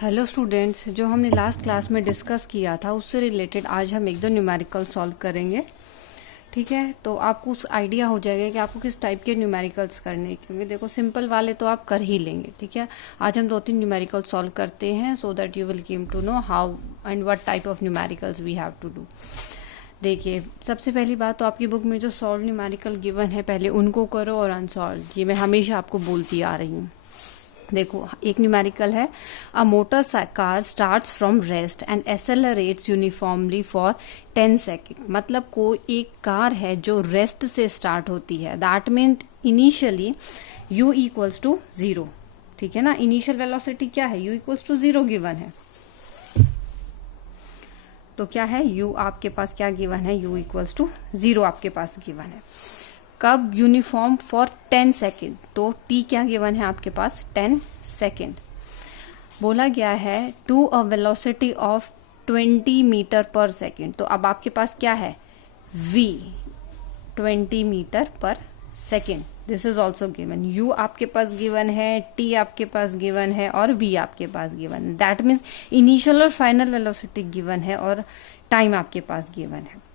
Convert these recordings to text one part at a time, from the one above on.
Hello students, जो हमने last class में डिस्कस किया था उससे रिलेटेड आज हम एक दो न्यूमेरिकल सॉल्व करेंगे। ठीक है, तो आपको उस आइडिया हो जाएगा कि आपको किस टाइप के न्यूमेरिकल्स करने हैं, क्योंकि देखो सिंपल वाले तो आप कर ही लेंगे। ठीक है, आज हम 2-3 न्यूमेरिकल सॉल्व करते हैं so that you will came to know how and what type of numericals we have to do. देखिए, सबसे पहली बात तो आपकी बुक में जो सॉल्व न्यूमेरिकल गिवन है पहले उनको करो और अनसॉल्व, ये मैं हमेशा आपको बोलती आ रही हूँ। देखो, एक न्यूमेरिकल है, a motor car starts from rest and accelerates uniformly for 10 second. मतलब कोई एक कार है जो रेस्ट से स्टार्ट होती है, that mean initially u equals to 0। ठीक है ना, इनिशियल वेलोसिटी क्या है, u इक्वल्स टू 0 गिवन है। तो क्या है, u आपके पास क्या गिवन है, u इक्वल्स टू 0 आपके पास गिवन है। कब, यूनिफॉर्म फॉर 10 सेकेंड, तो t क्या गिवन है आपके पास, 10 सेकेंड। बोला गया है to a velocity of 20 metre पर सेकेंड। तो अब आपके पास क्या है, v 20 मीटर पर second, this is also given. u आपके पास गिवन है, t आपके पास गिवन है और v आपके पास गिवन है। दैट मीन्स इनिशियल और फाइनल वेलोसिटी गिवन है और टाइम आपके पास गिवन है।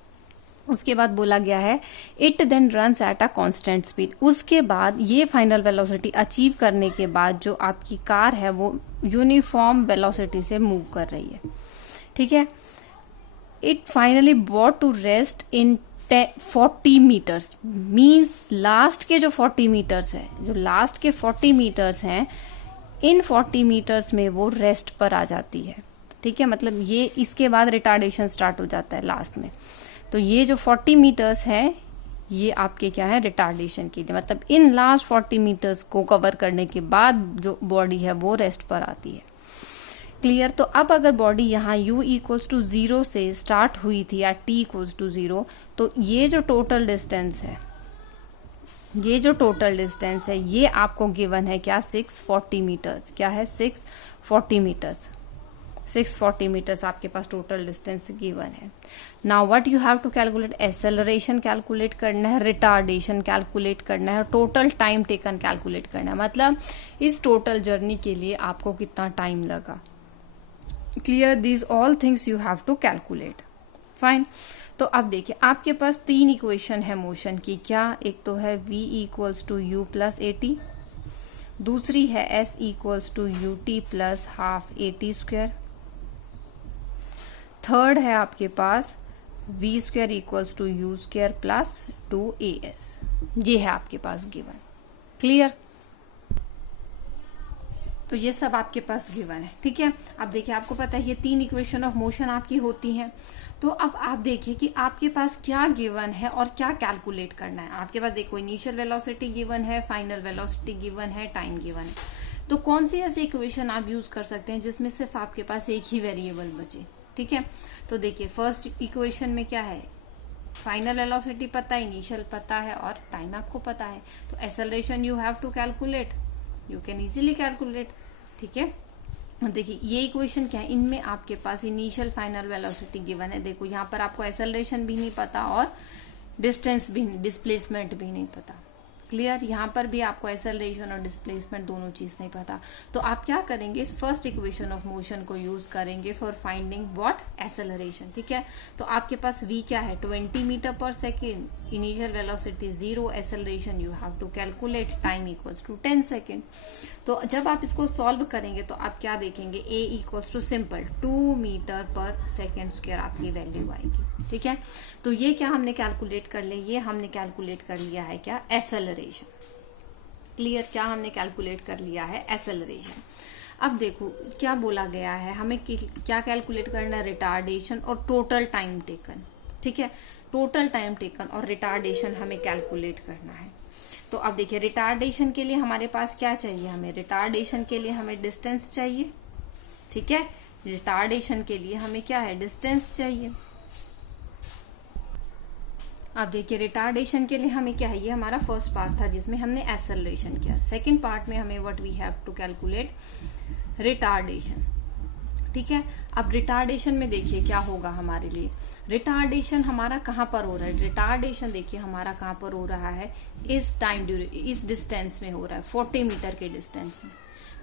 उसके बाद बोला गया है it then runs at a constant speed. उसके बाद ये फाइनल वेलोसिटी अचीव करने के बाद जो आपकी कार है वो यूनिफॉर्म वेलोसिटी से मूव कर रही है। ठीक है, it finally brought to rest in 40 metres, means last के जो 40 मीटर्स है, जो लास्ट के 40 मीटर्स हैं, इन 40 मीटर्स में वो रेस्ट पर आ जाती है। ठीक है, मतलब ये इसके बाद रिटार्डेशन स्टार्ट हो जाता है लास्ट में। तो ये जो 40 मीटर्स है ये आपके क्या है, रिटार्डेशन के लिए, मतलब इन लास्ट 40 मीटर्स को कवर करने के बाद जो बॉडी है वो रेस्ट पर आती है। क्लियर। तो अब अगर बॉडी यहाँ u इक्वल्स टू 0 से स्टार्ट हुई थी या t इक्वल्स टू 0, तो ये जो टोटल डिस्टेंस है, ये आपको गिवन है क्या, 640 मीटर्स। क्या है, 640 मीटर्स। 640 मीटर्स आपके पास टोटल डिस्टेंस गिवन है। Now what you have to calculate, acceleration calculate करना है, रिटार्डेशन कैलकुलेट करना है, टोटल टाइम टेकन कैलकुलेट करना है, मतलब इस टोटल जर्नी के लिए आपको कितना टाइम लगा। Clear, these all things you have to calculate. Fine. तो अब देखिए आपके पास 3 इक्वेशन है मोशन की। क्या, एक तो है v equals to u plus at, दूसरी है s equals to ut plus half at square, third है आपके पास v square equals to u square plus 2as। ये है आपके पास गिवन। क्लियर। तो ये सब आपके पास गिवन है। ठीक है, अब देखिए आपको पता है ये 3 इक्वेशन ऑफ मोशन आपकी होती हैं। तो अब आप देखिए कि आपके पास क्या गिवन है और क्या कैलकुलेट करना है। आपके पास देखो इनिशियल वेलोसिटी गिवन है, फाइनल वेलोसिटी गिवन है, टाइम गिवन है। तो कौन सी ऐसी इक्वेशन आप यूज कर सकते हैं जिसमें सिर्फ आपके पास एक ही वेरिएबल बचे। ठीक है, तो देखिए फर्स्ट इक्वेशन में क्या है, फाइनल वेलोसिटी पता है, इनिशियल पता है और टाइम आपको पता है। तो acceleration you have to calculate, you can easily calculate. ठीक है, और देखिए ये इक्वेशन क्या है, इनमें आपके पास इनिशियल फाइनल वेलोसिटी गिवन है। देखो यहाँ पर आपको एक्सेलरेशन भी नहीं पता और डिस्टेंस भी नहीं, डिस्प्लेसमेंट भी नहीं पता। क्लियर, यहाँ पर भी आपको एक्सेलरेशन और डिस्प्लेसमेंट दोनों चीज नहीं पता। तो आप क्या करेंगे, इस फर्स्ट इक्वेशन ऑफ मोशन को यूज करेंगे फॉर फाइंडिंग व्हाट, एक्सेलरेशन। ठीक है, तो आपके पास v क्या है, 20 मीटर पर second, initial velocity 0, acceleration you have to calculate, time equals to 10 second. तो जब आप इसको सॉल्व करेंगे तो आप क्या देखेंगे, a equals to simple 2 metre पर सेकेंड स्क्वायर आपकी वैल्यू आएगी। ठीक है, तो ये क्या हमने कैलकुलेट कर लिया, ये हमने कैलकुलेट कर लिया है क्या, एक्सेलरेशन। क्लियर, क्या हमने कैलकुलेट कर लिया है, एक्सेलरेशन। अब देखो क्या बोला गया है, हमें क्या कैलकुलेट करना है, रिटार्डेशन और टोटल टाइम टेकन। ठीक है, टोटल टाइम टेकन और रिटार्डेशन हमें कैलकुलेट करना है। तो अब देखिए रिटार्डेशन के लिए हमारे पास क्या चाहिए, हमें रिटार्डेशन के लिए हमें डिस्टेंस चाहिए। ठीक है, रिटार्डेशन के लिए हमें क्या है, डिस्टेंस चाहिए। अब देखिए रिटार्डेशन के लिए हमें क्या है, ये हमारा फर्स्ट पार्ट था जिसमें हमने एक्सेलरेशन किया। सेकंड पार्ट में हमें what we have to calculate, retardation. ठीक है, अब रिटार्डेशन में देखिए क्या होगा हमारे लिए, रिटार्डेशन हमारा कहाँ पर हो रहा है, रिटार्डेशन देखिए हमारा कहाँ पर हो रहा है, इस टाइम इस डिस्टेंस में हो रहा है, 40 मीटर के डिस्टेंस में।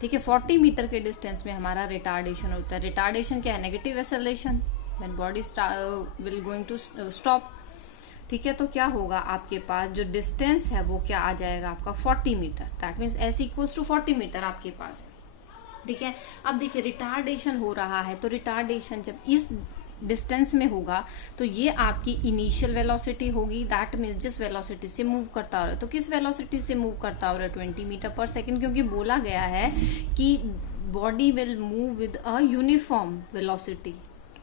ठीक है। 40 मीटर के डिस्टेंस में हमारा रिटार्डेशन होता है। रिटार्डेशन क्या है? Negative acceleration when body will going to stop. ठीक है, तो क्या होगा आपके पास जो डिस्टेंस है वो क्या आ जाएगा आपका 40 metre. That means s equals to 40 metre आपके पास है। ठीक है, अब देखिए रिटार्डेशन हो रहा है, तो रिटार्डेशन जब इस डिस्टेंस में होगा तो ये आपकी इनिशियल वेलोसिटी होगी। दैट मीन्स जिस वेलोसिटी से मूव करता हो रहा है, तो किस वेलोसिटी से मूव करता हो रहा है? 20 मीटर पर सेकेंड, क्योंकि बोला गया है कि body will move with a uniform velocity.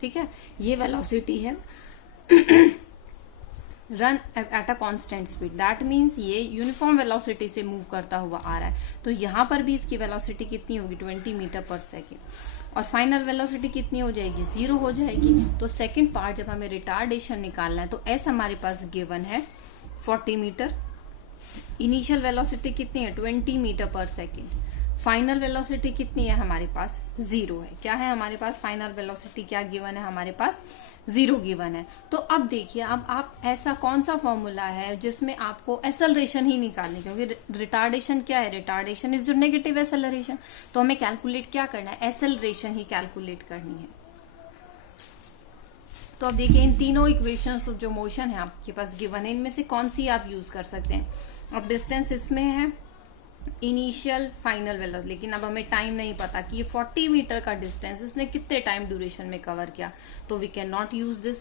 ठीक है, ये वेलोसिटी है run at a constant speed. That means ये यूनिफॉर्म वेलोसिटी से मूव करता हुआ आ रहा है। तो यहाँ पर भी इसकी वेलोसिटी कितनी होगी? 20 मीटर पर सेकेंड। और फाइनल वेलोसिटी कितनी हो जाएगी? 0 हो जाएगी। तो सेकंड पार्ट जब हमें रिटार्डेशन निकालना है तो एस हमारे पास गिवन है 40 मीटर। इनिशियल वेलोसिटी कितनी है? 20 मीटर पर सेकेंड। फाइनल वेलोसिटी कितनी है हमारे पास? 0 है। क्या है हमारे पास? फाइनल वेलोसिटी क्या गिवन है हमारे पास? 0 गिवन है। तो अब देखिए, अब आप ऐसा कौन सा फॉर्मूला है जिसमें आपको एक्सेलरेशन ही निकालनी, क्योंकि रिटार्डेशन क्या है? रिटार्डेशन इज जो नेगेटिव एक्सेलरेशन। तो हमें कैलकुलेट क्या करना है? एक्सेलरेशन ही कैलकुलेट करनी है। तो अब देखिए इन तीनों इक्वेशंस जो मोशन है आपके पास गिवन है, इनमें से कौन सी आप यूज कर सकते हैं? अब डिस्टेंस इसमें है इनिशियल फाइनल वेलोसिटी, लेकिन अब हमें टाइम नहीं पता कि ये 40 मीटर का डिस्टेंस इसने कितने टाइम ड्यूरेशन में कवर किया, तो we can not use this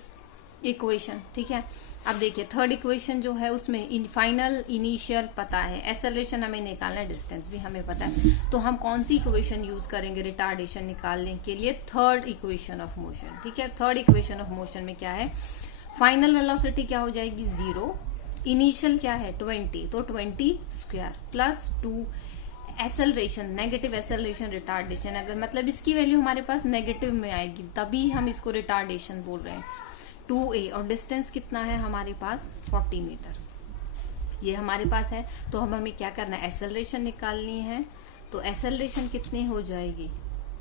equation. ठीक है, अब देखिए थर्ड इक्वेशन जो है उसमें फाइनल इनिशियल पता है, एक्सेलरेशन हमें निकालना है, डिस्टेंस भी हमें पता है। तो हम कौन सी इक्वेशन यूज करेंगे रिटार्डेशन निकालने के लिए? Third equation of motion. ठीक है, थर्ड इक्वेशन ऑफ मोशन में क्या है? फाइनल वेलोसिटी क्या हो जाएगी? 0। इनिशियल क्या है? 20, तो 20 square plus 2 acceleration, negative acceleration retardation. अगर मतलब इसकी वैल्यू हमारे पास नेगेटिव में आएगी तभी हम इसको रिटार्डेशन बोल रहे हैं। 2a और डिस्टेंस कितना है हमारे पास? 40 मीटर ये हमारे पास है। तो हम हमें क्या करना है? एक्सेलरेशन निकालनी है। तो एक्सेलरेशन कितनी हो जाएगी?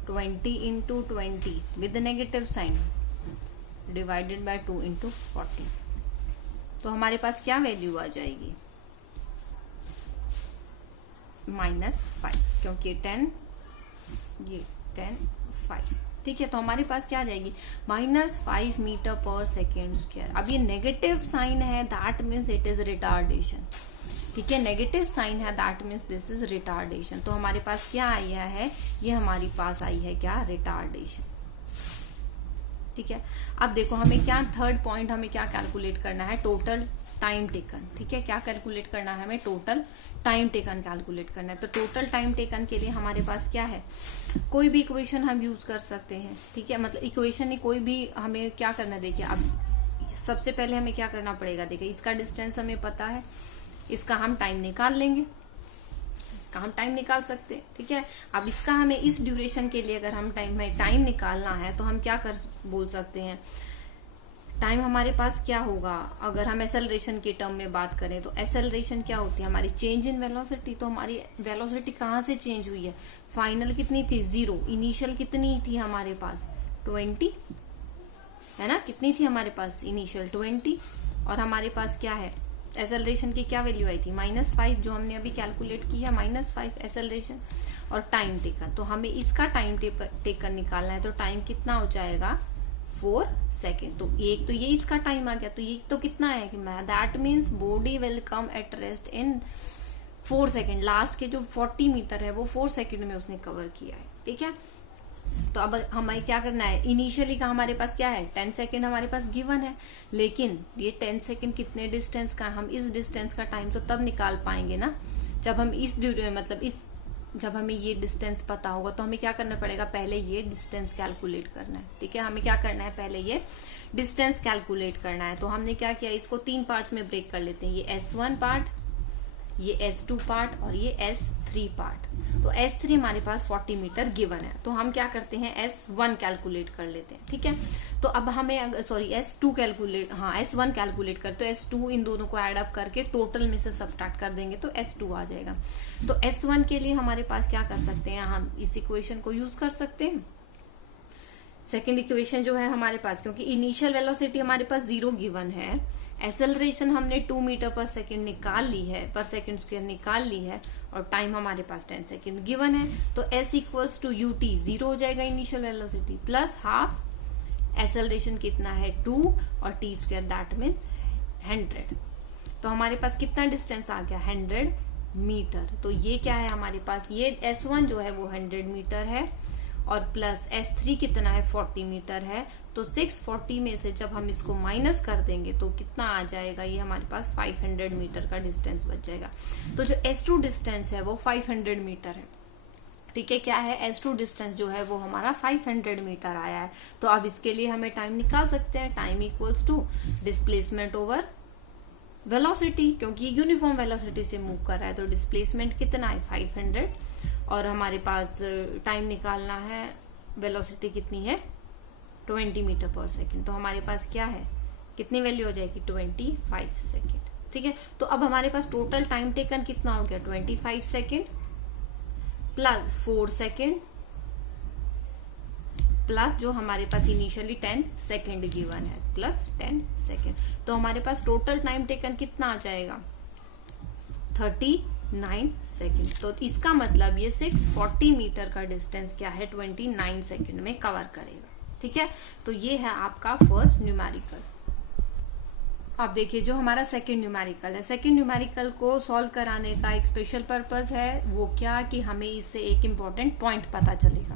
20 into 20 with negative sign divided by 2 into 40। तो हमारे पास क्या वैल्यू आ जाएगी? -5, क्योंकि 10 ये 10 5। ठीक है, तो हमारे पास क्या आ जाएगी? -5 मीटर पर सेकेंड स्क्वायर। अब ये नेगेटिव साइन है, that means it is retardation. ठीक है, नेगेटिव साइन है, that means this is retardation. तो हमारे पास क्या आया है? ये हमारे पास आई है क्या? रिटार्डेशन। ठीक है, अब देखो हमें क्या थर्ड पॉइंट हमें क्या कैलकुलेट करना है? Total time taken. ठीक है, क्या कैलकुलेट करना है हमें? टोटल टाइम टेकन कैलकुलेट करना है। तो टोटल टाइम टेकन के लिए हमारे पास क्या है? कोई भी इक्वेशन हम यूज कर सकते हैं। ठीक है, मतलब इक्वेशन नहीं, कोई भी हमें क्या करना है? देखिए अब सबसे पहले हमें क्या करना पड़ेगा? देखिए इसका डिस्टेंस हमें पता है, इसका हम टाइम निकाल लेंगे, इसका हम टाइम निकाल सकते हैं। ठीक है, अब इसका हमें इस ड्यूरेशन के लिए अगर हम टाइम निकालना है तो हम क्या कर बोल सकते हैं? टाइम हमारे पास क्या होगा? अगर हम एक्सेलरेशन के टर्म में बात करें तो एक्सेलरेशन क्या होती है? हमारी चेंज इन वेलोसिटी। तो हमारी वेलोसिटी कहाँ से चेंज हुई है? फाइनल कितनी थी? 0। इनिशियल कितनी थी हमारे पास? 20 है ना? कितनी थी हमारे पास इनिशियल? 20। और हमारे पास क्या है? एक्सेलरेशन की क्या वैल्यू आई थी? -5, जो हमने अभी कैलकुलेट की है, -5 एक्सेलरेशन। और टाइम टेकन, तो हमें इसका टाइम टेकन निकालना है। तो टाइम कितना हो जाएगा? 4 सेकेंड। तो एक तो ये इसका टाइम आ गया, तो ये तो कितना है कि that means body will come at rest in 4 second. Last के जो 40 मीटर है वो 4 सेकेंड में उसने कवर किया है। ठीक है, तो अब हमें क्या करना है? इनिशियली का हमारे पास क्या है? 10 सेकेंड हमारे पास गिवन है, लेकिन ये 10 सेकेंड कितने डिस्टेंस का? हम इस डिस्टेंस का टाइम तो तब निकाल पाएंगे ना जब हम जब हमें ये डिस्टेंस पता होगा। तो हमें क्या करना पड़ेगा? पहले ये डिस्टेंस कैलकुलेट करना है। ठीक है, हमें क्या करना है? पहले ये डिस्टेंस कैलकुलेट करना है। तो हमने क्या किया? इसको 3 पार्ट्स में ब्रेक कर लेते हैं। ये S1 पार्ट, ये S2 पार्ट और ये S3 पार्ट। तो S3 हमारे पास 40 मीटर गिवन है, तो हम क्या करते हैं? S1 कैलकुलेट कर लेते हैं। ठीक है, तो अब हमें S2 कैलकुलेट, S1 कैलकुलेट कर, तो S2 इन दोनों को ऐड अप करके टोटल में से सब्ट्रैक्ट कर देंगे तो S2 आ जाएगा। तो S1 के लिए हमारे पास क्या कर सकते हैं? हम इस इक्वेशन को यूज कर सकते हैं। सेकेंड इक्वेशन जो है हमारे पास, क्योंकि इनिशियल वेलोसिटी हमारे पास 0 गिवन है, एक्सेलरेशन हमने 2 मीटर पर सेकेंड निकाल ली है, पर सेकेंड स्क्वायर निकाल ली है, और टाइम हमारे पास 10 सेकेंड गिवन है। तो s इक्वल्स टू ut 0 हो जाएगा initial velocity, plus half acceleration कितना है 2 और t स्क्वायर दैट मीन्स 100। तो हमारे पास कितना डिस्टेंस आ गया 100 मीटर। तो ये क्या है हमारे पास, ये s1 जो है वो 100 मीटर है और प्लस s3 कितना है 40 मीटर है। तो 640 में से जब हम इसको माइनस कर देंगे तो कितना आ जाएगा, ये हमारे पास 500 मीटर का डिस्टेंस बच जाएगा। तो जो s2 डिस्टेंस है वो 500 मीटर है। ठीक है, क्या है s2 डिस्टेंस जो है वो हमारा 500 मीटर आया है। तो अब इसके लिए हमें टाइम निकाल सकते हैं, time equals to displacement over velocity, क्योंकि ये यूनिफॉर्म वेलोसिटी से मूव कर रहा है। तो डिस्प्लेसमेंट कितना है 500 और हमारे पास टाइम निकालना है, वेलोसिटी कितनी है 20 मीटर पर सेकेंड। तो हमारे पास क्या है, कितनी वैल्यू हो जाएगी 25 सेकेंड। ठीक है, तो अब हमारे पास टोटल टाइम टेकन कितना हो गया 25 सेकेंड प्लस 4 सेकेंड प्लस जो हमारे पास इनिशियली 10 सेकेंड गिवन है प्लस 10 सेकेंड। तो हमारे पास टोटल टाइम टेकन कितना आ जाएगा 39 सेकेंड। तो इसका मतलब ये 640 मीटर का डिस्टेंस क्या है 29 सेकेंड में कवर करेगा। ठीक है, तो ये है आपका फर्स्ट न्यूमेरिकल। अब देखिए जो हमारा सेकंड न्यूमेरिकल है, सेकंड न्यूमेरिकल को सॉल्व कराने का एक स्पेशल पर्पस है, वो क्या कि हमें इससे एक इम्पोर्टेंट पॉइंट पता चलेगा।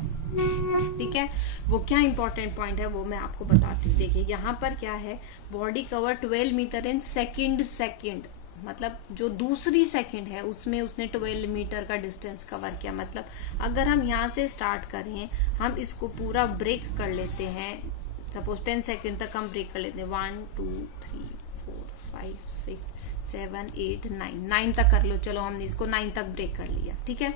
ठीक है, वो क्या इम्पोर्टेंट पॉइंट है वो मैं आपको बताती हूँ। देखिए यहाँ पर क्या है, body cover 12 metre in second, मतलब जो दूसरी सेकंड है उसमें उसने 12 मीटर का डिस्टेंस कवर किया। मतलब अगर हम यहाँ से स्टार्ट करें, हम इसको पूरा ब्रेक कर लेते हैं, सपोज 10 सेकंड तक हम ब्रेक कर लेते हैं, 1 2 3 4 5 6 7 8 9 तक कर लो, चलो हमने इसको 9 तक ब्रेक कर लिया। ठीक है,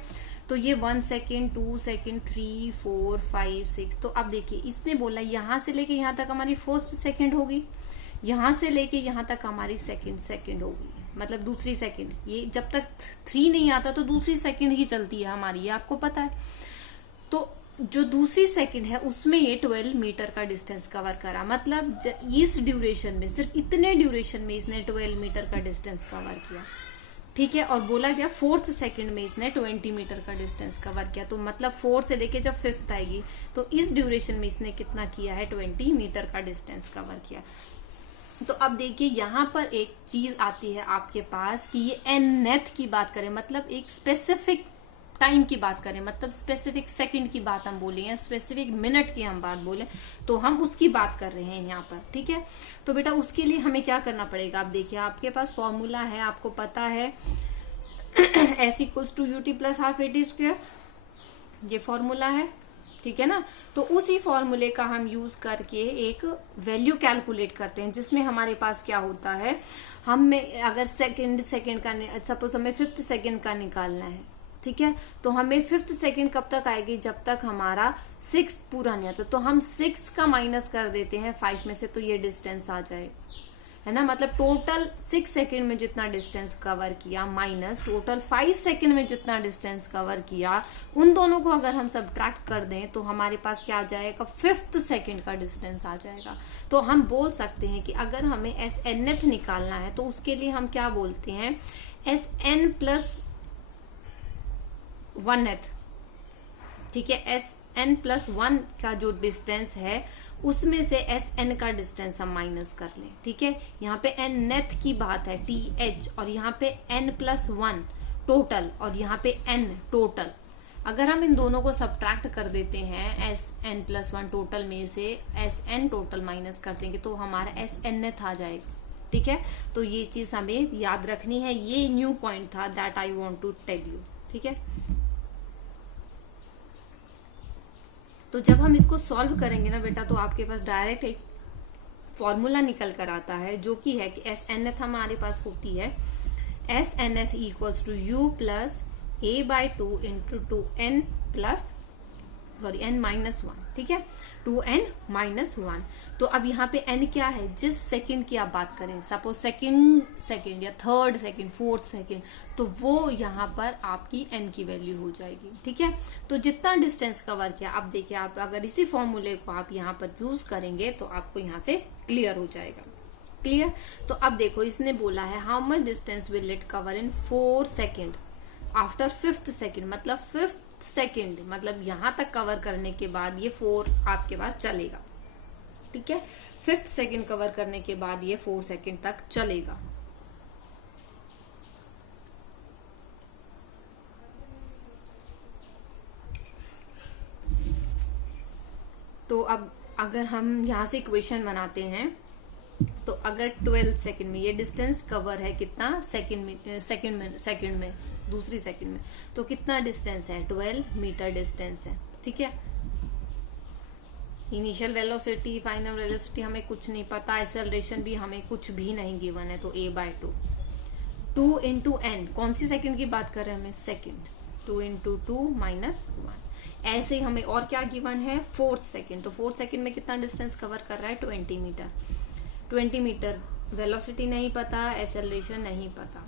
तो ये 1 सेकेंड 2 सेकेंड 3 4 5 6। तो अब देखिए इसने बोला यहाँ से लेके यहाँ तक हमारी फर्स्ट सेकेंड होगी, यहाँ से लेके यहाँ तक हमारी सेकेंड होगी, मतलब दूसरी सेकंड। ये जब तक 3 नहीं आता तो दूसरी सेकंड ही चलती है हमारी, ये आपको पता है। तो जो दूसरी सेकंड है उसमें ये 12 मीटर का डिस्टेंस कवर करा, मतलब इस ड्यूरेशन में, सिर्फ इतने ड्यूरेशन में इसने 12 मीटर का डिस्टेंस कवर किया। ठीक है, और बोला गया फोर्थ सेकंड में इसने 20 मीटर का डिस्टेंस कवर किया। तो मतलब 4 से लेके जब 5th आएगी तो इस ड्यूरेशन में इसने कितना किया है 20 मीटर का डिस्टेंस कवर किया। तो अब देखिए यहाँ पर एक चीज आती है आपके पास कि ये nth की बात करें, मतलब एक स्पेसिफिक टाइम की बात करें, मतलब स्पेसिफिक सेकंड की बात हम बोले या स्पेसिफिक मिनट की हम बात बोले, तो हम उसकी बात कर रहे हैं यहाँ पर। ठीक है, तो बेटा उसके लिए हमें क्या करना पड़ेगा, आप देखिए आपके पास फॉर्मूला है, आपको पता है s equals to ut plus half AT square, ये फॉर्मूला है। ठीक है ना, तो उसी फॉर्मूले का हम यूज करके एक वैल्यू कैलकुलेट करते हैं, जिसमें हमारे पास क्या होता है, हमें अगर सेकंड का, सपोज हमें 5th सेकंड का निकालना है। ठीक है, तो हमें 5th सेकंड कब तक आएगी, जब तक हमारा 6th पूरा नहीं आता। तो हम 6th का माइनस कर देते हैं 5 में से, तो ये डिस्टेंस आ जाए, है ना। मतलब टोटल 6 सेकंड में जितना डिस्टेंस कवर किया माइनस टोटल 5 सेकंड में जितना डिस्टेंस कवर किया, उन दोनों को अगर हम सब्ट्रैक्ट कर दें तो हमारे पास क्या आ जाएगा 5th सेकंड का डिस्टेंस आ जाएगा। तो हम बोल सकते हैं कि अगर हमें SNth निकालना है तो उसके लिए हम क्या बोलते हैं, SN प्लस 1th। ठीक है, SN प्लस 1 का जो डिस्टेंस है उसमें से SN का डिस्टेंस हम माइनस कर लें। ठीक है, यहाँ पे nth की बात है TH, और यहाँ पे n प्लस 1 टोटल और यहाँ पे n टोटल। अगर हम इन दोनों को सब्ट्रैक्ट कर देते हैं SN प्लस 1 टोटल में से SN टोटल माइनस कर देंगे तो हमारा SNth आ जाएगा। ठीक है, तो ये चीज हमें याद रखनी है, ये न्यू पॉइंट था that I want to tell you. ठीक है, तो जब हम इसको सॉल्व करेंगे ना बेटा, तो आपके पास डायरेक्ट एक फॉर्मूला निकल कर आता है, जो कि है कि SNth हमारे पास होती है SNth equals to U plus A/2 into 2n plus n minus 1। ठीक है, 2n माइनस 1। तो अब यहाँ पे n क्या है, जिस सेकंड की आप बात करें, सपोज सेकंड या 3rd सेकंड 4th सेकंड, तो वो यहाँ पर आपकी n की वैल्यू हो जाएगी। ठीक है, तो जितना डिस्टेंस कवर किया, अब देखिए आप अगर इसी फॉर्मूले को आप यहाँ पर यूज करेंगे तो आपको यहाँ से क्लियर हो जाएगा। क्लियर, तो अब देखो इसने बोला है how much distance will it cover in 4 second. After 5th second, मतलब 5th सेकेंड, मतलब यहां तक कवर करने के बाद ये 4 आपके पास चलेगा। ठीक है, 5th सेकेंड कवर करने के बाद ये 4 सेकेंड तक चलेगा। तो अब अगर हम यहां से इक्वेशन बनाते हैं, तो अगर 12 सेकंड में ये डिस्टेंस कवर है कितना, सेकंड में दूसरी सेकंड में, तो कितना डिस्टेंस है, 12 मीटर डिस्टेंस है। ठीक है, इनिशियल वेलोसिटी, फाइनल वेलोसिटी हमें कुछ नहीं पता, एक्सेलरेशन भी हमें कुछ भी नहीं गिवन है, तो a/2 2 इंटू एन, कौन सी सेकंड की बात कर रहे हैं हमें, सेकंड, 2 इंटू 2 माइनस 1। ऐसे ही हमें और क्या गिवन है, 4th सेकंड, तो 4th सेकंड में कितना डिस्टेंस कवर कर रहा है, 20 मीटर। 20 मीटर, वेलोसिटी नहीं पता, एक्सेलरेशन नहीं पता।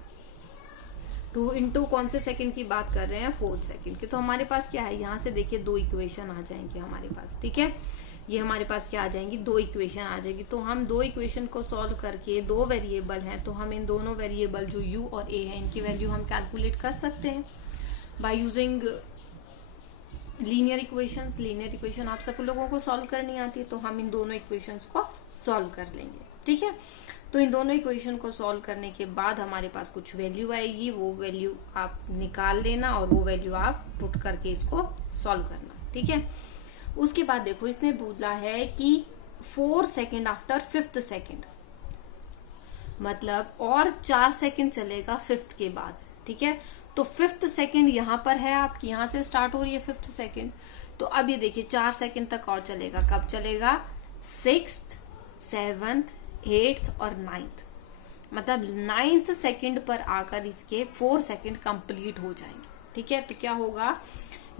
2 इंटू कौन से सेकंड की बात कर रहे हैं, 4th सेकंड की। तो हमारे पास क्या है, यहाँ से देखिए 2 इक्वेशन आ जाएंगे हमारे पास। ठीक है, ये हमारे पास क्या आ जाएंगी, 2 इक्वेशन आ जाएगी। तो हम 2 इक्वेशन को सॉल्व करके, 2 वेरिएबल हैं तो हम इन दोनों वेरिएबल जो u और a है, इनकी वैल्यू हम कैलकुलेट कर सकते हैं by using linear equations. Linear equation आप सब लोगों को सॉल्व करनी आती है, तो हम इन दोनों इक्वेशंस को सॉल्व कर लेंगे। ठीक है, तो इन दोनों इक्वेशन को सॉल्व करने के बाद हमारे पास कुछ वैल्यू आएगी, वो वैल्यू आप निकाल लेना और वो वैल्यू आप पुट करके इसको सॉल्व करना। ठीक है, उसके बाद देखो इसने बोला है कि 4 सेकेंड आफ्टर 5th सेकेंड, मतलब और 4 सेकेंड चलेगा 5th के बाद। ठीक है, तो 5th सेकेंड यहां पर है आपकी, यहां से स्टार्ट हो रही है 5th सेकेंड, तो अब ये देखिए 4 सेकेंड तक और चलेगा। कब चलेगा, 6th, 7th, 8th और 9th, मतलब 9th सेकेंड पर आकर इसके 4 सेकेंड कंप्लीट हो जाएंगे। ठीक है, तो क्या होगा,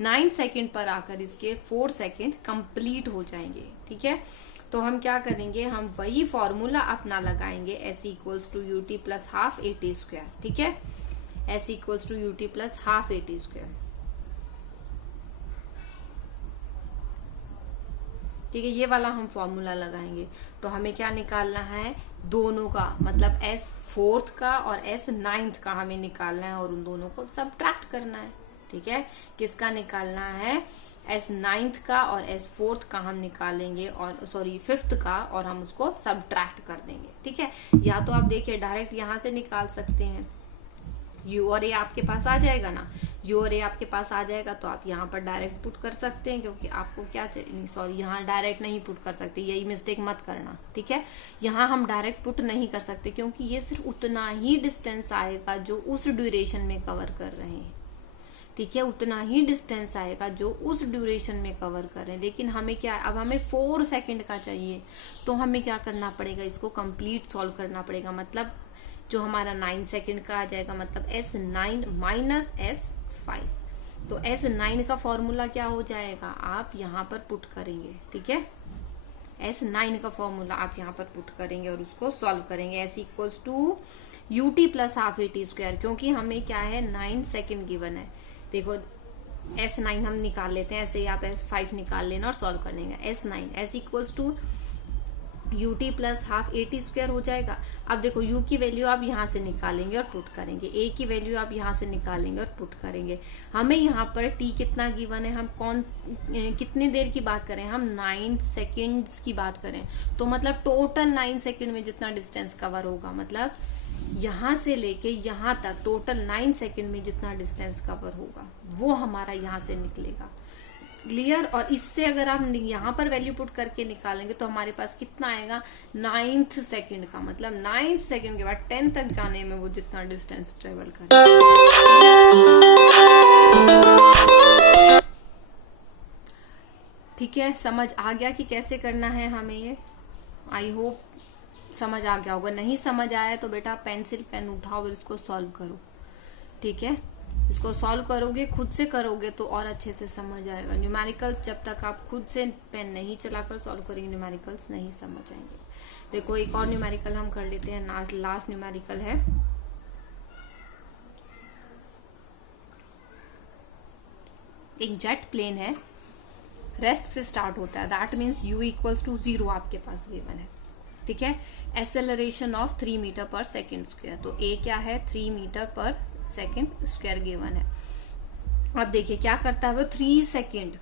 9th सेकेंड पर आकर इसके 4 सेकेंड कंप्लीट हो जाएंगे। ठीक है, तो हम क्या करेंगे, हम वही फॉर्मूला अपना लगाएंगे, s = ut + ½ at²। ठीक है, s = ut + ½ at²। ठीक है, ये वाला हम फॉर्मूला लगाएंगे। तो हमें क्या निकालना है, दोनों का, मतलब s 4th का और s 9th का हमें निकालना है और उन दोनों को सबट्रैक्ट करना है। ठीक है, किसका निकालना है, s 9th का और s 4th का हम निकालेंगे, और सॉरी 5th का, और हम उसको सबट्रैक्ट कर देंगे। ठीक है, या तो आप देखिए डायरेक्ट यहां से निकाल सकते हैं, u और a आपके पास आ जाएगा ना, u और a आपके पास आ जाएगा तो आप यहाँ पर डायरेक्ट पुट कर सकते हैं, क्योंकि आपको क्या चाहिए, सॉरी यहाँ डायरेक्ट नहीं पुट कर सकते, यही मिस्टेक मत करना। ठीक है, यहाँ हम डायरेक्ट पुट नहीं कर सकते, क्योंकि ये सिर्फ उतना ही डिस्टेंस आएगा जो उस ड्यूरेशन में कवर कर रहे हैं। ठीक है, उतना ही डिस्टेंस आएगा जो उस ड्यूरेशन में कवर कर रहे हैं। लेकिन हमें क्या, अब हमें 4 सेकेंड का चाहिए, तो हमें क्या करना पड़ेगा, इसको कंप्लीट सॉल्व करना पड़ेगा। मतलब जो हमारा 9 सेकेंड का आ जाएगा, मतलब S9 माइनस S5, तो S9 का फॉर्मूला क्या हो जाएगा, आप यहाँ पर पुट करेंगे। ठीक है, S9 का फॉर्मूला आप यहाँ पर पुट करेंगे और उसको सॉल्व करेंगे। s = ut + ½ at², क्योंकि हमें क्या है, 9 सेकेंड गिवन है। देखो S9 हम निकाल लेते हैं, ऐसे ही आप S5 निकाल लेना और सॉल्व कर लेंगे। S9 s = ut + ½ at² हो जाएगा। अब देखो u की वैल्यू आप यहाँ से निकालेंगे और पुट करेंगे, a की वैल्यू आप यहाँ से निकालेंगे और पुट करेंगे। हमें यहाँ पर t कितना गिवन है, हम कितनी देर की बात करें, हम 9 सेकेंड्स की बात करें, तो मतलब टोटल 9 सेकेंड में जितना डिस्टेंस कवर होगा, मतलब यहाँ से लेके यहाँ तक टोटल 9 सेकेंड में जितना डिस्टेंस कवर होगा वो हमारा यहाँ से निकलेगा। क्लियर, और इससे अगर आप यहाँ पर वैल्यू पुट करके निकालेंगे तो हमारे पास कितना आएगा, 9th सेकेंड का, मतलब 9th सेकेंड के बाद 10 तक जाने में वो जितना डिस्टेंस ट्रेवल करेगा। ठीक है, समझ आ गया कि कैसे करना है हमें ये, आई होप समझ आ गया होगा। नहीं समझ आया तो बेटा पेंसिल पेन उठाओ और इसको सॉल्व करो। ठीक है, इसको सॉल्व करोगे, खुद से करोगे तो और अच्छे से समझ आएगा। न्यूमेरिकल्स जब तक आप खुद से पेन नहीं चलाकर सॉल्व करेंगे, न्यूमेरिकल्स नहीं समझ आएंगे। देखो एक और न्यूमेरिकल हम कर लेते हैं, लास्ट न्यूमेरिकल है। एक जेट प्लेन है, रेस्ट से स्टार्ट होता है, दैट मीन्स u = 0 आपके पास गिवन है। ठीक है, एक्सेलरेशन ऑफ 3 मीटर पर सेकेंड स्क्वायर, तो a क्या है, 3 मीटर पर सेकेंड स्क्वायर गिवन है। अब देखिए क्या करता है वो, 3 सेकेंड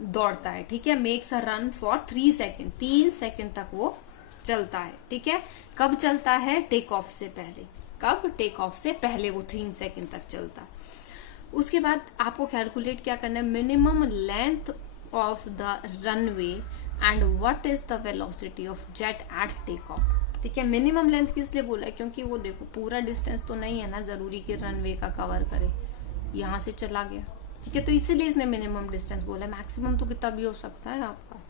दौड़ता है, ठीक है। Makes a run for 3 second, 3 second तक वो चलता है, ठीक है। कब चलता है, टेक ऑफ से पहले। कब, टेक ऑफ से पहले वो 3 सेकेंड तक चलता है। उसके बाद आपको कैलकुलेट क्या करना है, minimum length of the runway and what is the velocity of jet at take off, ठीक है। मिनिमम लेंथ किस लिए बोला है, क्योंकि वो देखो पूरा डिस्टेंस तो नहीं है ना जरूरी कि रनवे का कवर करे, यहां से चला गया, ठीक है। तो इसीलिए इसने मिनिमम डिस्टेंस बोला है, मैक्सिमम तो कितना भी हो सकता है आपका,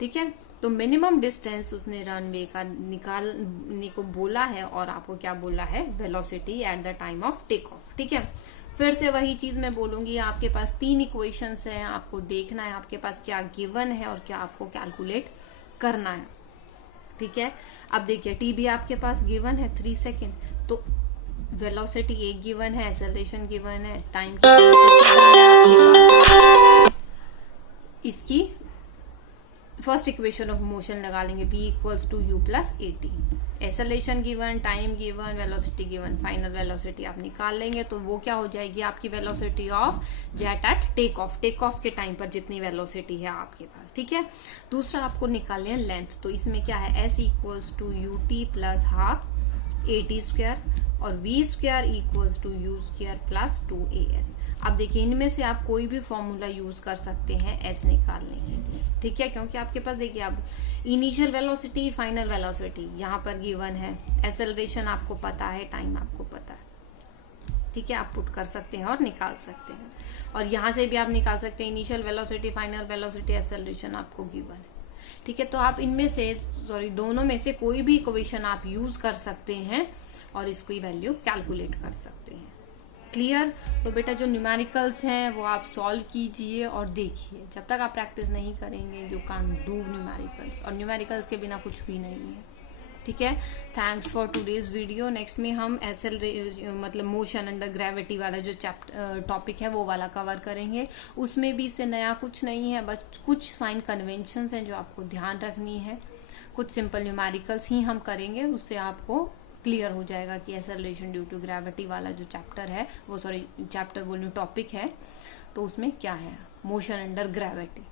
ठीक है। तो मिनिमम डिस्टेंस उसने रनवे का निकालने को बोला है, और आपको क्या बोला है, velocity at the time of take off, ठीक है। फिर से वही चीज मैं बोलूंगी, आपके पास 3 इक्वेशंस है, आपको देखना है आपके पास क्या गिवन है और क्या आपको कैलकुलेट करना है, ठीक है। अब देखिए टी भी आपके पास गिवन है 3 सेकेंड, तो वेलोसिटी एक गिवन है, एक्सेलरेशन गिवन है, टाइम इसकी फर्स्ट इक्वेशन ऑफ मोशन लगा लेंगे, b equals to u plus A T. Acceleration given, time given, velocity given, final velocity आप निकाल लेंगे, तो वो क्या हो जाएगी आपकी velocity of jet at take off, take off के टाइम पर जितनी वेलोसिटी है आपके पास, ठीक है। दूसरा आपको निकालनी है लेंथ, तो इसमें क्या है, s equals to U T plus half A T square, और v square equals to U square plus 2as। अब देखिए इनमें से आप कोई भी फॉर्मूला यूज कर सकते हैं s निकालने के लिए, ठीक है, क्योंकि आपके पास देखिए अब इनिशियल वेलोसिटी, फाइनल वेलोसिटी यहाँ पर गिवन है, एक्सेलरेशन आपको पता है, टाइम आपको पता है, ठीक है। आप पुट कर सकते हैं और निकाल सकते हैं, और यहाँ से भी आप निकाल सकते हैं initial velocity, final velocity, acceleration आपको गिवन है, ठीक है। तो आप इनमें से दोनों में से कोई भी इक्वेशन आप यूज कर सकते हैं और इसकी वैल्यू कैलकुलेट कर सकते हैं। क्लियर? तो बेटा जो न्यूमेरिकल्स हैं वो आप सॉल्व कीजिए और देखिए, जब तक आप प्रैक्टिस नहीं करेंगे यू कांट डू न्यूमेरिकल्स, और न्यूमेरिकल्स के बिना कुछ भी नहीं है, ठीक है। Thanks for today's video. Next में हम मतलब मोशन अंडर ग्रेविटी वाला जो टॉपिक है वो वाला कवर करेंगे। उसमें भी इससे नया कुछ नहीं है, बस कुछ साइन कन्वेंशंस हैं जो आपको ध्यान रखनी है, कुछ सिंपल न्यूमेरिकल्स ही हम करेंगे, उससे आपको क्लियर हो जाएगा कि एक्सेलरेशन ड्यू टू ग्रेविटी वाला जो चैप्टर है वो चैप्टर बोलूं टॉपिक है, तो उसमें क्या है, motion under gravity.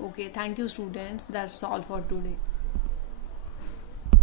Okay, thank you students, that's all for today.